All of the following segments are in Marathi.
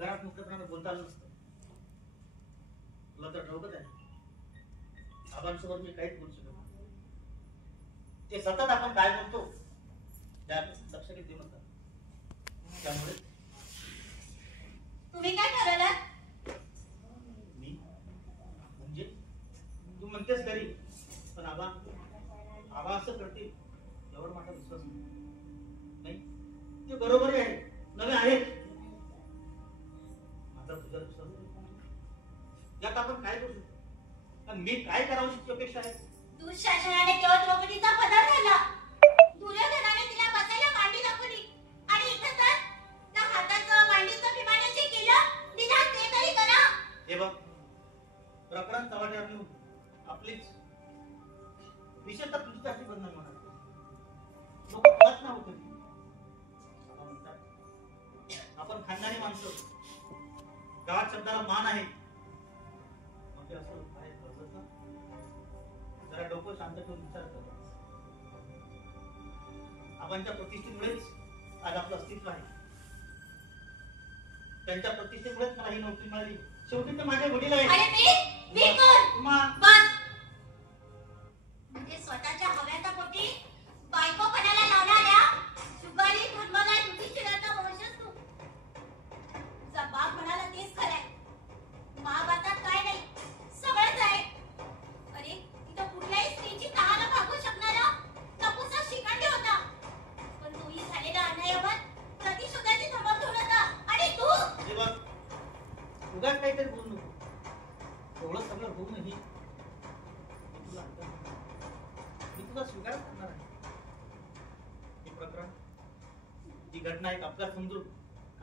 घरात मुक्तपणाने बोलता आलं नसतं. तुला तर ठाऊकच आहे, आबांसोबत मी काहीच बोलू शकत नाही. ते सतत आपण काय बोलतो त्या लक्ष देऊ नका. त्यामुळे तुम्ही काय ठरवलं? मी म्हणजे तू म्हणतेस तरी, पण आबा असं करतील एवढा माझा विश्वास नाही. ते बरोबरही आहे, नवे आहेत. माझा तुझा विश्वास यात आपण काय करू शकतो? मी काय करावं याची अपेक्षा आहे? दुःशासनाने केवळ द्रौपदीचा पदर झाला, दुर्योधनाने तिला बसायला मांडी दाखवली, आणि इथं तर त्या हाताचं मांडीचं विमानाचे केलं. निदान ते तरी करा. हे बघ, प्रकरण चव्हाट्यावर नेऊन आपलीच विशेषतः तुझी जास्ती बदनामी होणार. लोक कळत नाही होत. आपण खानदानी माणसं, गावात शब्दाला मान आहे. मग ते असं काय करत ना, जरा डोकं शांत ठेवून विचार कर. आपणच्या प्रतिष्ठेमुळेच आज आपलं अस्तित्व आहे. त्यांच्या प्रतिष्ठेमुळेच मला ही नोकरी मिळाली. शेवटी ते माझे वडील आहेत. आणि मी कोण? बस. म्हणजे स्वतःच्या हव्याच्या पोटी बायकोपणाला लावणाऱ्या शुभारी धर्मला युधिष्ठिराचा वंशज तू. तुझा बाप म्हणाला तेच खरंय. महाभारतात काय नाही, सगळंच आहे. अरे तिथं कुठल्याही स्त्रीची तहान भागवू शकणारा नपुसक शिखंडी होता, पण तोही झालेल्या अन्यायावर प्रतिशोधाची धमक ठेवून होता. आणि तू उगाच काहीतरी बोलू नको. एवढं सगळं होऊनही मी तुझा स्वीकार करणार आहे. हे प्रकरण, ही घटना एक अपघात समजून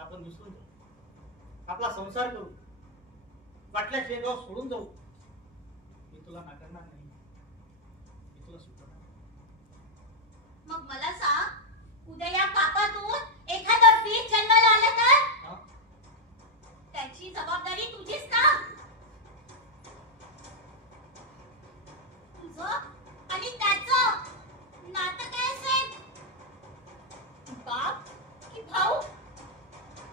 आपण विसरून जाऊ, आपला संसार करू, वाटल्यास हे गाव सोडून जाऊ. मी तुला नाकारणार नाही, मी तुला स्वीकारणार. मग मला सांग, उद्या या पापातून एखादं बीज जन्माला आलं तर त्याची जबाबदारी तुझीच ना? तुझं आणि त्याचं नातं काय असेल? बाप की भाऊ?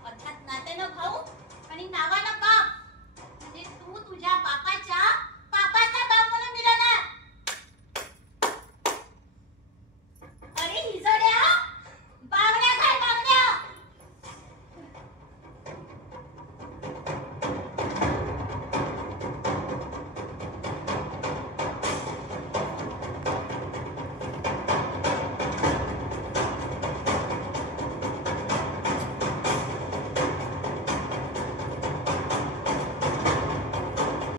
अर्थात नात्यानं भाऊ आणि नावानं बाप.